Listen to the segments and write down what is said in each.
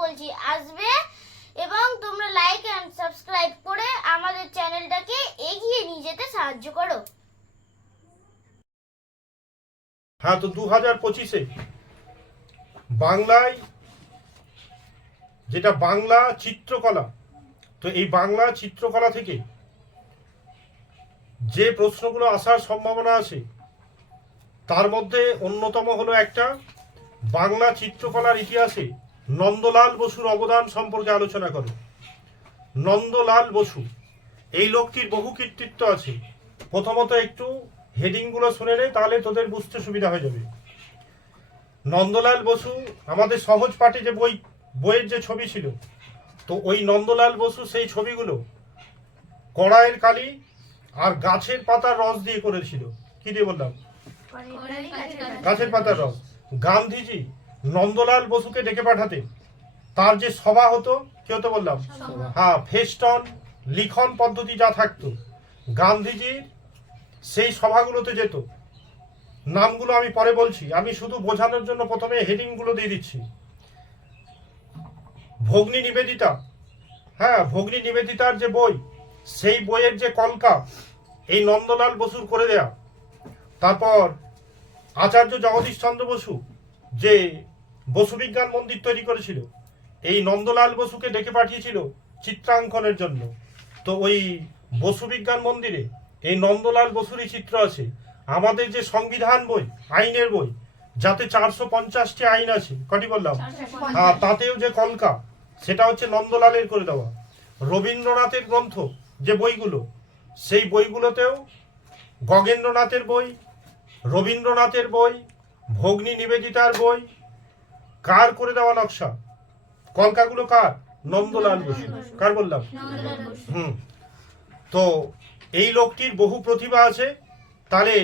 বলছি আসবে, এবং তোমরা লাইক এন্ড সাবস্ক্রাইব করে আমাদের চ্যানেলটাকে এগিয়ে নিয়ে যেতে সাহায্য করো। হ্যাঁ, তো 2025-এ বাংলায় যেটা বাংলা চিত্রকলা, তো এই বাংলা চিত্রকলা থেকে যে প্রশ্নগুলো আসার সম্ভাবনা আছে তার মধ্যে অন্যতম হলো একটা, বাংলা চিত্রকলার ইতিহাসে নন্দলাল বসুর অবদান সম্পর্কে আলোচনা করো। নন্দলাল বসু এই লোকটির বহু কৃতিত্ব আছে। প্রথমত একটু হেডিংগুলো শুনে নেই, তাহলে তোদের বুঝতে সুবিধা হয়ে যাবে। নন্দলাল বসু আমাদের সহজ পাঠে যে বইয়ের যে ছবি ছিল, তো ওই নন্দলাল বসু সেই ছবিগুলো কড়াইয়ের কালি আর গাছের পাতার রস দিয়ে করেছিল। কি দিয়ে বললাম? গাছের পাতার রস। গান্ধীজি নন্দলাল বসুকে ডেকে পাঠাতেন। তার যে সভা হতো, কি হতো বললাম? হ্যাঁ, ফেস্টন লিখন পদ্ধতি যা থাকতো, গান্ধীজির সেই সভাগুলোতে যেত। নামগুলো আমি পরে বলছি, আমি শুধু বোঝানোর জন্য প্রথমে হেডিংগুলো দিয়ে দিচ্ছি। ভগ্নী নিবেদিতা, হ্যাঁ, ভগ্নী নিবেদিতার যে বই, সেই বইয়ের যে কলকা এই নন্দলাল বসুর করে দেয়া। তারপর আচার্য জগদীশ চন্দ্র বসু যে বসু বিজ্ঞান মন্দির তৈরি করেছিল, এই নন্দলাল বসুকে ডেকে পাঠিয়েছিল চিত্রাঙ্কনের জন্য। তো ওই বসু বিজ্ঞান মন্দিরে এই নন্দলাল বসুরই চিত্র আছে। আমাদের যে সংবিধান বই, আইনের বই, যাতে 450টি আইন আছে, কটি বললাম? হ্যাঁ, তাতেও যে কলকা, সেটা হচ্ছে নন্দলালের করে দেওয়া। রবীন্দ্রনাথের গ্রন্থ যে বইগুলো, সেই বইগুলোতেও গগেন্দ্রনাথের বই, রবীন্দ্রনাথের বই, ভগ্নী নিবেদিতার বই, কার করে দেওয়া নকশা, কলকাগুলো কার? নন্দলাল বসু। কার বললাম? তো এই লোকটির বহু প্রতিভা আছে। তাহলে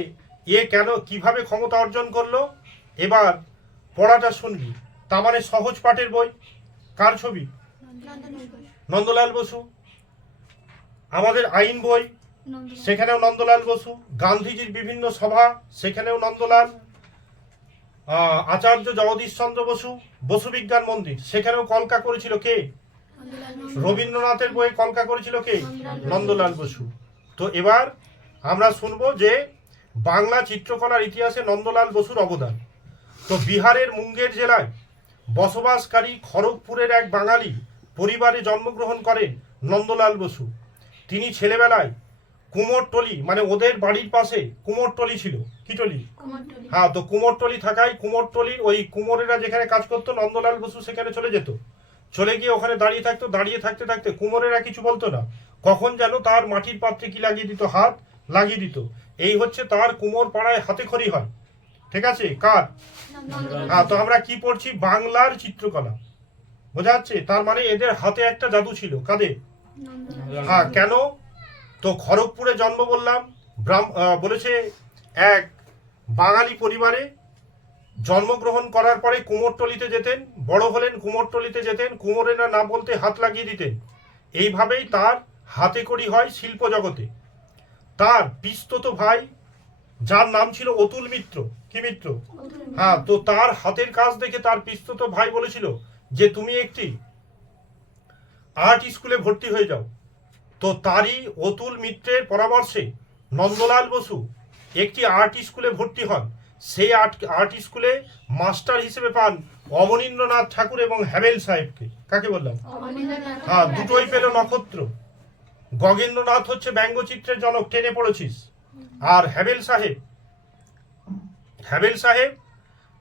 এ কেন, কিভাবে ক্ষমতা অর্জন করলো, এবার পড়াটা শুনবি। তার মানে সহজ পাঠের বই, কার ছবি? নন্দলাল বসু। আমাদের আইন বই, সেখানেও নন্দলাল বসু। গান্ধীজির বিভিন্ন সভা, সেখানেও নন্দলাল। আচার্য জগদীশ চন্দ্র বসু বসু বিজ্ঞান মন্দির, সেখানেও কলকা করেছিল কে? রবীন্দ্রনাথের বইয়ে কলকা করেছিল কে? নন্দলাল বসু। তো এবার আমরা শুনবো যে বাংলা চিত্রকলার ইতিহাসে নন্দলাল বসুর অবদান। তো বিহারের মুঙ্গের জেলায় বসবাসকারী খড়গপুরের এক বাঙালি পরিবারে জন্মগ্রহণ করেন নন্দলাল বসু। তিনি ছেলেবেলায় কুমোরটলি, মানে ওদের বাড়ির পাশে কুমোরটলি ছিল। কি টলি? হ্যাঁ, তো কুমোরটলি থাকায় কুমোরটলির ওই কুমোরেরা যেখানে কাজ করতো, নন্দলাল বসু সেখানে চলে যেত। চলে গিয়ে ওখানে দাঁড়িয়ে থাকতো। দাঁড়িয়ে থাকতে থাকতে কুমোরেরা কিছু বলতো না, কখন যেন তার মাটির পাত্রে কি লাগিয়ে দিত, হাত লাগিয়ে দিত। এই হচ্ছে তার কুমোর পাড়ায় হাতে খড়ি হয়। ঠিক আছে? কার? হ্যাঁ, তো আমরা কি পড়ছি? বাংলার চিত্রকলা। বোঝা যাচ্ছে? তার মানে এদের হাতে একটা জাদু ছিল। কাদের? হ্যাঁ, কেন? তো খড়গপুরে জন্ম বললাম, বলেছে এক বাঙালি পরিবারে জন্মগ্রহণ করার পরে কুমোরটলিতে যেতেন, বড় হলেন কুমোরটলিতে যেতেন, কুমোরেরা না বলতে হাত লাগিয়ে দিতেন। এইভাবেই তার হাতে কড়ি হয় শিল্প জগতে। তার পিস্তত ভাই, যার নাম ছিল অতুল মিত্র। কি মিত্র? হ্যাঁ, তো তার হাতের কাজ দেখে তার পিস্তত ভাই বলেছিল যে তুমি একটি আর্ট স্কুলে ভর্তি হয়ে যাও। তো তারই অতুল মিত্রের পরামর্শে নন্দলাল বসু একটি আর্ট স্কুলে ভর্তি হন। সেই আর্ট স্কুলে মাস্টার হিসেবে পান অবনীন্দ্রনাথ ঠাকুর এবং হ্যাভেল সাহেবকে। কাকে বললাম? হ্যাঁ, দুটোই পেল নক্ষত্র। গগেন্দ্রনাথ হচ্ছে ব্যঙ্গচিত্রের জনক, টেনে পড়েছিস। আর হ্যাভেল সাহেব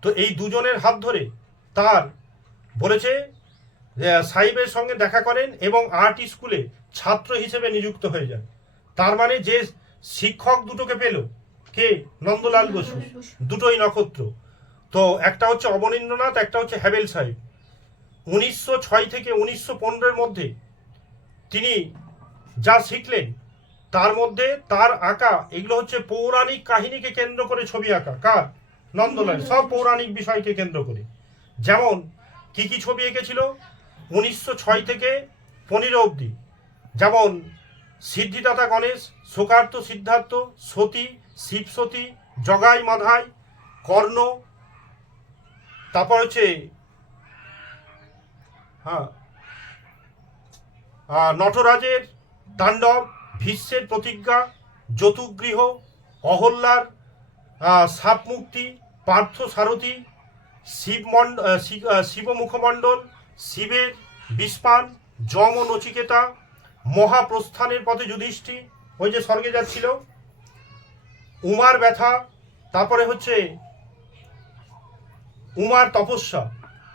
তো এই দুজনের হাত ধরে তার বলেছে সাহেবের সঙ্গে দেখা করেন এবং আর্ট স্কুলে ছাত্র হিসেবে নিযুক্ত হয়ে যান। তার মানে যে শিক্ষক দুটোকে পেল, কে? নন্দলাল বসু। দুটোই নক্ষত্র। তো একটা হচ্ছে অবনীন্দ্রনাথ, একটা হচ্ছে হ্যাভেল সাহেব। 1906 থেকে 1915-এর মধ্যে তিনি যা শিখলেন, তার মধ্যে তার আঁকা এগুলো হচ্ছে পৌরাণিক কাহিনীকে কেন্দ্র করে ছবি আঁকা। কার? নন্দলাল। সব পৌরাণিক বিষয়কে কেন্দ্র করে। যেমন কি কি ছবি এঁকেছিল 1906 থেকে 15 অবধি? যেমন সিদ্ধিদাতা গণেশ, শোকার্ত সিদ্ধার্থ, সতী, শিবসতী, জগাই মাধাই, কর্ণ, তারপর হচ্ছে হ্যাঁ, নটরাজের তাণ্ডব, ভীষ্মের প্রতিজ্ঞা, যতুগৃহ, অহল্যার সাপমুক্তি, পার্থ সারথি, শিব মুখমণ্ডল, শিবের বিস্পান, যম ও নচিকেতা, মহাপ্রস্থানের পথে যুধিষ্ঠির, ওই যে স্বর্গে যাচ্ছিল, উমার ব্যথা, তারপরে হচ্ছে উমার তপস্যা,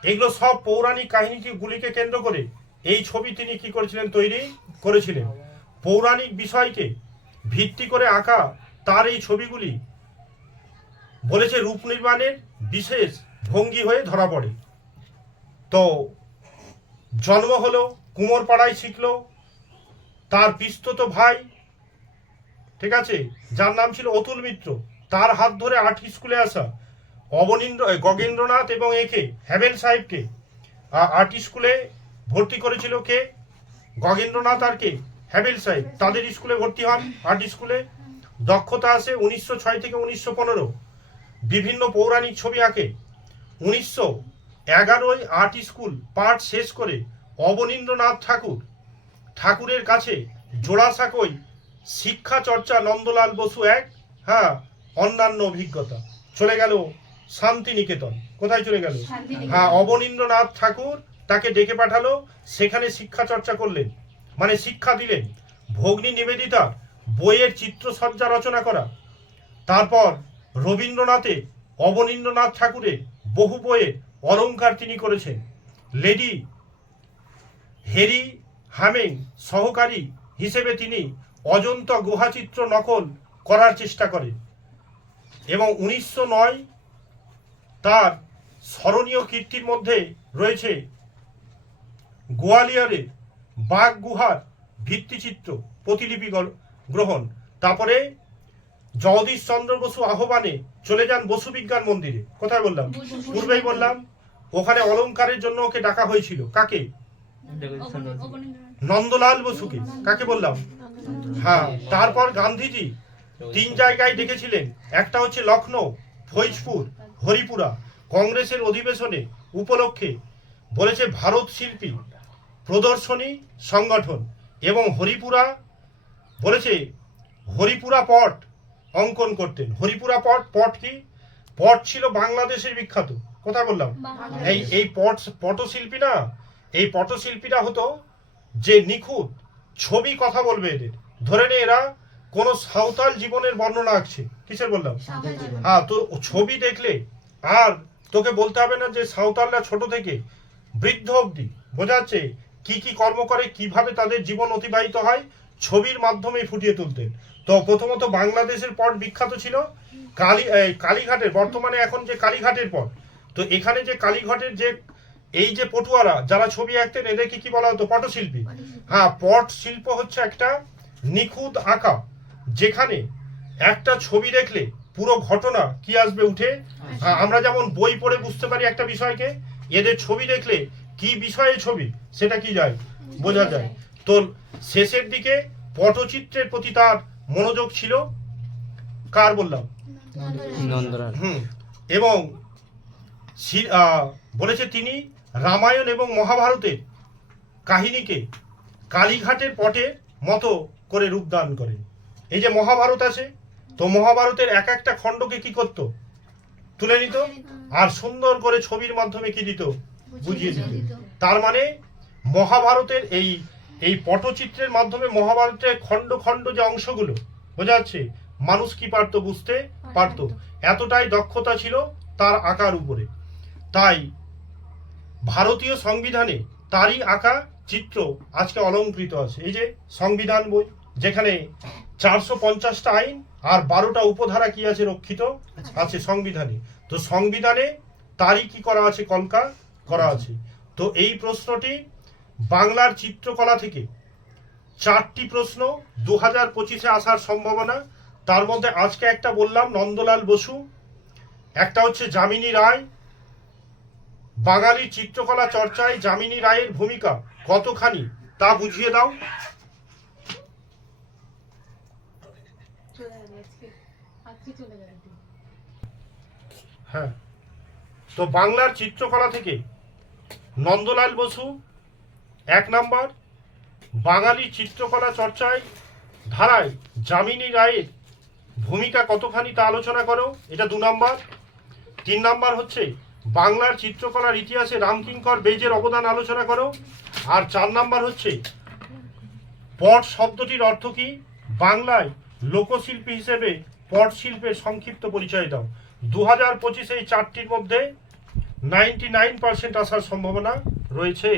এগুলো সব পৌরাণিক কাহিনীগুলিকে কেন্দ্র করে এই ছবি তিনি কি করেছিলেন, তৈরি করেছিলেন। পৌরাণিক বিষয়কে ভিত্তি করে আঁকা তার এই ছবিগুলি বলেছে রূপ নির্মাণের বিশেষ ভঙ্গি হয়ে ধরা পড়ে। তো জন্ম হলো কুমোরপাড়ায়, শিখল তার পিস্তত ভাই, ঠিক আছে, যার নাম ছিল অতুল মিত্র, তার হাত ধরে আর্ট স্কুলে আসা গগেন্দ্রনাথ এবং একে হ্যাভেল সাহেবকে আর্ট স্কুলে ভর্তি করেছিল কে, গগেন্দ্রনাথ আর কে, হ্যাভেল সাহেব, তাদের স্কুলে ভর্তি হন আর্ট স্কুলে। দক্ষতা আসে 1906 থেকে 1915, বিভিন্ন পৌরাণিক ছবি আঁকে। 1911 আর্ট স্কুল পাঠ শেষ করে অবনীন্দ্রনাথ ঠাকুরের কাছে জোড়াসাঁকোয় শিক্ষা চর্চা নন্দলাল বসু এক, হ্যাঁ, অন্যান্য অভিজ্ঞতা। চলে গেল শান্তিনিকেতন। কোথায় চলে গেল? হ্যাঁ, অবনীন্দ্রনাথ ঠাকুর তাকে ডেকে পাঠালো, সেখানে শিক্ষা চর্চা করলেন, মানে শিক্ষা দিলেন। ভগ্নী নিবেদিতা বইয়ের চিত্রসজ্জা রচনা করা। তারপর রবীন্দ্রনাথে অবনীন্দ্রনাথ ঠাকুরের বহু বইয়ের অলঙ্কার তিনি করেছেন। লেডি হেরি হ্যামিং সহকারী হিসেবে তিনি অজন্তা গুহাচিত্র নকল করার চেষ্টা করেন এবং 1909 তার স্মরণীয় কীর্তির মধ্যে রয়েছে গোয়ালিয়রের বাঘ গুহার ভিত্তিচিত্র প্রতিলিপি গ্রহণ। তারপরে জগদীশ চন্দ্র বসু আহ্বানে চলে যান বসু বিজ্ঞান মন্দিরে। কোথায় বললাম? পূর্বেই বললাম। ওখানে অলঙ্কারের জন্য ওকে ডাকা হয়েছিল। কাকে? নন্দলাল বসুকে। কাকে বললাম? হ্যাঁ। তারপর গান্ধীজি 3 জায়গায় ডেকেছিলেন, একটা হচ্ছে লখনৌ, ফৈজপুর, হরিপুরা। কংগ্রেসের অধিবেশনে উপলক্ষে বলেছে ভারত শিল্পী প্রদর্শনী সংগঠন, এবং হরিপুরা বলেছে হরিপুরা পট অঙ্কন করতেন। হরিপুরা পট কি? পট ছিল বাংলাদেশের বিখ্যাত। কোথায় বললাম? এই পটশিল্পী না, এই পটশিল্পীরা হতো যে নিখুঁত ছবি কথা বলবে এদের। ধরে নে এরা কোন সাঁওতাল জীবনের বর্ণনা আঁকছে। কিসের বললাম? হ্যাঁ। তো ছবি দেখলে আর তোকে বলতে হবে না যে সাঁওতালরা ছোট থেকে বৃদ্ধ অবধি বোঝা যাচ্ছে কি কি কর্ম করে, কিভাবে তাদের জীবন অতিবাহিত হয়, ছবির মাধ্যমে ফুটিয়ে তুলতেন। তো প্রথমত বাংলাদেশের পট বিখ্যাত ছিল কালীঘাটের, বর্তমানে এখন যে কালীঘাটের পট। তো এখানে যে কালীঘাটের যে এই যে পটুয়ারা যারা ছবি আঁকতেন, এদেরকে কি বলা হতো? পটশিল্পী। হ্যাঁ, পট শিল্প হচ্ছে একটা নিখুঁত আঁকা, যেখানে একটা ছবি দেখলে পুরো ঘটনা কি আসবে উঠে। আমরা যেমন বই পড়ে বুঝতে পারি একটা বিষয়কে, এদের ছবি দেখলে কি বিষয়ে ছবি সেটা কি যায়, বোঝা যায়। তো শেষের দিকে পটচিত্রের প্রতি তার মনোযোগ ছিল। কার বললাম? নন্দলাল। এবং বলেছে তিনি রামায়ণ এবং মহাভারতের কাহিনীকে কালীঘাটের পটের মতো করে রূপদান করেন। এই যে মহাভারত আছে, তো মহাভারতের এক একটা খণ্ডকে কি করত? তুলে নিত আর সুন্দর করে ছবির মাধ্যমে কি দিত? বুঝিয়ে দিত। তার মানে মহাভারতের এই পটচিত্রের মাধ্যমে মহাভারতের খণ্ড খণ্ড যে অংশগুলো বোঝা যাচ্ছে, মানুষ কি পারতো? বুঝতে পারতো। এতটাই দক্ষতা ছিল তার আঁকার উপরে। তাই ভারতীয় সংবিধানে তারই আঁকা চিত্র আজকে অলঙ্কৃত আছে। এই যে সংবিধান বই, যেখানে 450টা আইন আর 12টা উপধারা কি আছে? রক্ষিত আছে সংবিধানে। তো সংবিধানে তারই কি করা আছে? কলকা করা আছে। তো এই প্রশ্নটি বাংলার চিত্রকলা থেকে 4টি প্রশ্ন 2025-এ আসার সম্ভাবনা। তার মধ্যে আজকে একটা বললাম নন্দলাল বসু, একটা হচ্ছে যামিনী রায়। বাঙালি চিত্রকলা চর্চায় যামিনী রায়ের ভূমিকা কতখানি তা বুঝিয়ে দাও। হ্যাঁ, তো বাংলার চিত্রকলা থেকে নন্দলাল বসু 1 নাম্বার, বাঙালি চিত্রকলা চর্চায় ধারায় যামিনী রায়ের ভূমিকা কতখানি তা আলোচনা করো, এটা 2 নাম্বার। 3 নাম্বার হচ্ছে বাংলার চিত্রকলার ইতিহাসে রামকিঙ্কর বেইজের অবদান আলোচনা করো। আর 4 নাম্বার হচ্ছে পট শব্দটির অর্থ কি, বাংলায় লোকশিল্পী হিসেবে পট শিল্পের সংক্ষিপ্ত পরিচয় দাও। 2025 এই 4টির মধ্যে 99% আসার সম্ভাবনা রয়েছে।